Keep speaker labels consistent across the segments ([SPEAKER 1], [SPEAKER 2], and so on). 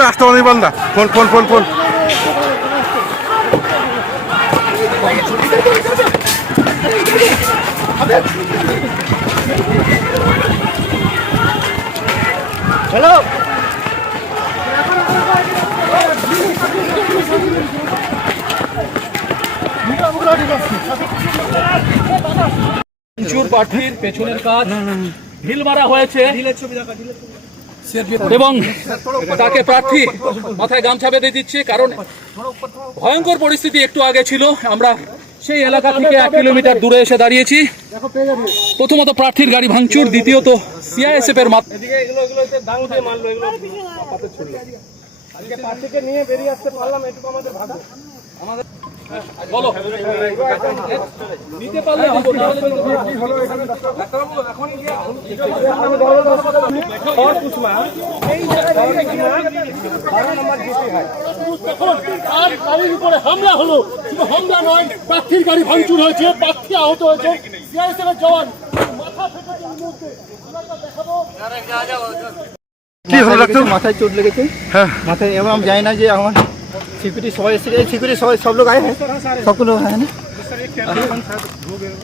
[SPEAKER 1] আস্তে আস্তে আস্তে অনির্বাণ দা ফোন ফোন ফোন ফোন
[SPEAKER 2] চুর প্রার্থীর পেছনের কাজ। ঢিল মারা হয়েছে। এবং তাকে প্রার্থী মাথায় গামছা বেঁধে দিচ্ছে, কারণ ভয়ঙ্কর পরিস্থিতি একটু আগে ছিল। আমরা সেই এলাকা থেকে এক কিলোমিটার দূরে এসে দাঁড়িয়েছি। প্রথমত প্রার্থীর গাড়ি ভাঙচুর, দ্বিতীয়ত সিআইএসএফ এর মাত- বলো। নিতে পারলে।
[SPEAKER 3] আর গাড়ির উপরে হামলা হলো। শুধু হামলা নয় প্রার্থীর গাড়ি ভাঙচুর হয়েছে প্রার্থী আহত হয়েছে। সিআইএসএফ এর জওয়ান মাথা ফেটেছে এই মুহূর্তে। দেখাবো।
[SPEAKER 1] কি হলো ডাক্তার?
[SPEAKER 4] মাথায় চোট লেগেছে?
[SPEAKER 1] হ্যাঁ।
[SPEAKER 4] মাথায় এবং আমি জানি না যে আমার সবাই এসে গেছে সিকিউরিটি সবাই সব লোক আয় হ্যাঁ সবগুলো লোক হ্যাঁ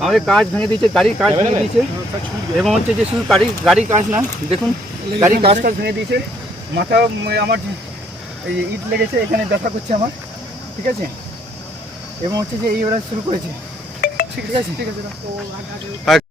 [SPEAKER 4] আমাদের কাজ ভেঙে দিয়েছে গাড়ির কাজ ভেঙে দিয়েছে এবং হচ্ছে যে শুধু গাড়ি গাড়ির কাজ না দেখুন গাড়ির কাজ টাজ ভেঙে দিয়েছে মাথা আমার এই ইট লেগেছে এখানে ব্যথা করছে আমার ঠিক আছে এবং হচ্ছে যে এই ওরা শুরু করেছে ঠিক আছে ঠিক আছে